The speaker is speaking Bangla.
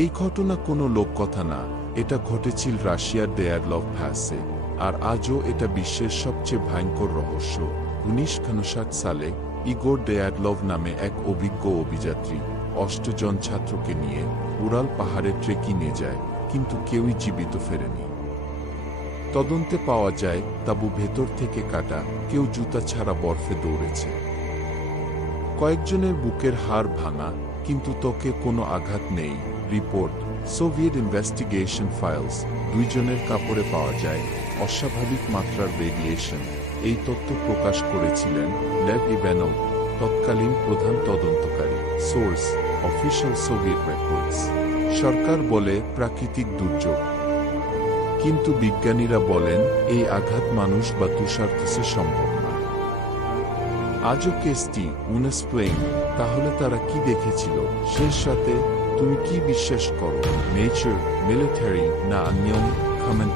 এই ঘটনা কোনো লোককথা না, এটা ঘটেছিল রাশিয়ার দেয়ারলভ ভ্যাসে, আর আজও এটা বিশ্বের সবচেয়ে ভয়ঙ্কর রহস্য। 1959 সালে ইগোর দেয়ারলভ নামে এক অভিজ্ঞ অভিযাত্রী 8 জন ছাত্রকে নিয়ে উরাল পাহাড়ে ট্রেকিংয়ে যায়, কিন্তু কেউই জীবিত ফেরেনি। তদন্তে পাওয়া যায় তাঁবু ভেতর থেকে কাটা, কেউ জুতা ছাড়া বরফে দৌড়েছে। কয়েকজনের বুকের হাড় ভাঙা, কিন্তু ত্বকে কোনো আঘাত নেই। Report Soviet investigation files. 2 জনের কাপড়ে পাওয়া যায় অস্বাভাবিক মাত্রার রেডিয়েশন। এই তথ্য প্রকাশ করেছিলেন লেভ ইভানভ, তৎকালীন প্রধান তদন্তকারী। Source official Soviet records. সরকার বলে প্রাকৃতিক দুর্যোগ, কিন্তু বিজ্ঞানীরা বলেন এই আঘাত মানুষ বা তুষারধসে সম্ভব না। আজও কেসটি উনএক্সপ্লেইন। তাহলে তারা কি দেখেছিল শেষ রাতে? তুমি কি বিশ্বাস করো? নেচার, মিলিটারি না অনিয়ম? কমেন্ট